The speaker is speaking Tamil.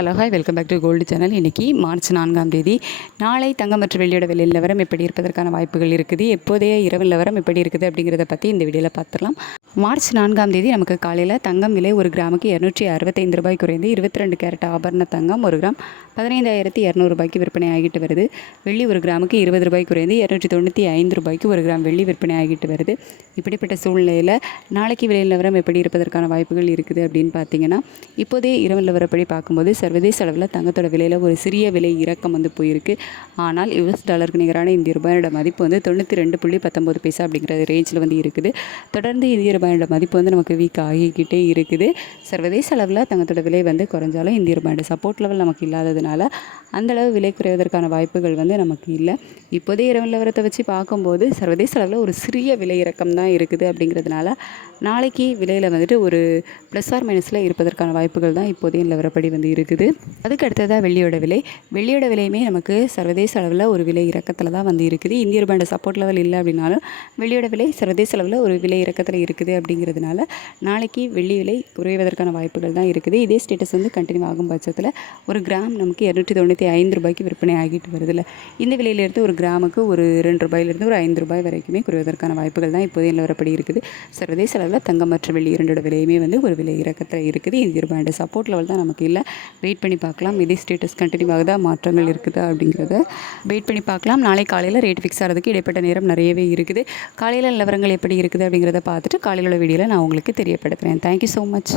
Hello hi welcome back to gold channel. இன்றைக்கி மார்ச் 4ஆம் தேதி. நாளை தங்கம் மற்றும் வெள்ளியோட விலை நிலவரம் எப்படி இருப்பதற்கான வாய்ப்புகள் இருக்குது, எப்போதைய இரவு நிலவரம் எப்படி இருக்குது அப்படிங்கிறத பற்றி இந்த வீடியோவில் பார்த்துடலாம். மார்ச் 4ஆம் தேதி நமக்கு காலையில் தங்கம் விலை ஒரு கிராமுக்கு 265 ரூபாய் குறைந்து 22 கேரட் ஆபரண தங்கம் ஒரு கிராம் 15,200 ரூபாய்க்கு விற்பனை ஆகிட்டு வருது. வெள்ளி ஒரு கிராமுக்கு 20 ரூபாய் குறைந்து 295 ரூபாய்க்கு ஒரு கிராம் வெள்ளி விற்பனை ஆகிட்டு வருது. இப்படிப்பட்ட சூழ்நிலையில் நாளைக்கு விலை நிலவரம் எப்படி இருப்பதற்கான வாய்ப்புகள் இருக்குது அப்படின்னு பார்த்தீங்கன்னா, இப்போதே இரவு நிலவரப்படி பார்க்கும்போது சர்வதேச அளவில் தங்கத்தோட விலையில் ஒரு சிறிய விலை இறக்கம் போயிருக்கு. ஆனால் US டாலருக்கு நிகரான இந்திய ரூபாயோட மதிப்பு 92.19 பைசா அப்படிங்கிற ரேஞ்சில் இருக்குது. தொடர்ந்து இந்திய ரூபாயோட மதிப்பு நமக்கு வீக் ஆகிக்கிட்டே இருக்குது. சர்வதேச அளவில் தங்கத்தோட விலை குறைஞ்சாலும் இந்திய ரூபாயோட சப்போர்ட் லெவல் நமக்கு இல்லாததுனால அந்தளவு விலை குறைவதற்கான வாய்ப்புகள் நமக்கு இல்லை. இப்போதைய இரவு நிலவரத்தை வச்சு பார்க்கும்போது சர்வதேச அளவில் ஒரு சிறிய விலை இறக்கம் தான் இருக்குது. அப்படிங்கிறதுனால நாளைக்கு விலையில் ஒரு ப்ளஸ் ஆர் மைனஸில் இருப்பதற்கான வாய்ப்புகள் தான் இப்போதைய நிலவரப்படி இருக்குது. அதுக்கு அடுத்ததாக வெள்ளியோட விலையுமே நமக்கு சர்வதேச அளவில் ஒரு விலை இறக்கத்தில் தான் இருக்குது. இந்திய ரூபாயோட சப்போர்ட் லெவல் இல்லை அப்படின்னாலும் வெள்ளியோட விலை சர்வதேச அளவில் ஒரு விலை இறக்கத்தில் இருக்குது. அப்படிங்கிறதுனால நாளைக்கு வெள்ளி விலை குறைவதற்கான வாய்ப்புகள் தான் இருக்குது. இதே ஸ்டேட்டஸ் கண்டினியூ ஆகும் பட்சத்தில் ஒரு கிராம் நமக்கு 295 ரூபாய்க்கு விற்பனை ஆகிட்டு வருதில்ல. இந்த விலையிலேருந்து ஒரு கிராமுக்கு ஒரு 2 ரூபாயிலிருந்து ஒரு 5 ரூபாய் வரைக்குமே குறைவதற்கான வாய்ப்புகள் தான் இப்போதைய நிலவரப்படி இருக்குது. சர்வதேச அளவில் தங்கம் மற்றும் வெள்ளி இரண்டோட விலையுமே ஒரு விலை இறக்கத்தில் இருக்குது. இந்திய ரூபாயோட சப்போர்ட் லெவல் தான் நமக்கு இல்லை. வெயிட் பண்ணி பார்க்கலாம். இதே ஸ்டேட்டஸ் கண்டினியூ ஆகுதா, மாற்றங்கள் இருக்குதா அப்படிங்கிறத வெயிட் பண்ணி பார்க்கலாம். நாளை காலையில் ரேட் ஃபிக்ஸ் ஆகிறதுக்கு இடைப்பட்ட நேரம் நிறையவே இருக்குது. காலையில் நிலவரங்கள் எப்படி இருக்குது அப்படிங்கிறத பார்த்துட்டு காலையில் உள்ள வீடியோவில் நான் உங்களுக்கு தெரியப்படுத்துகிறேன். Thank you so much.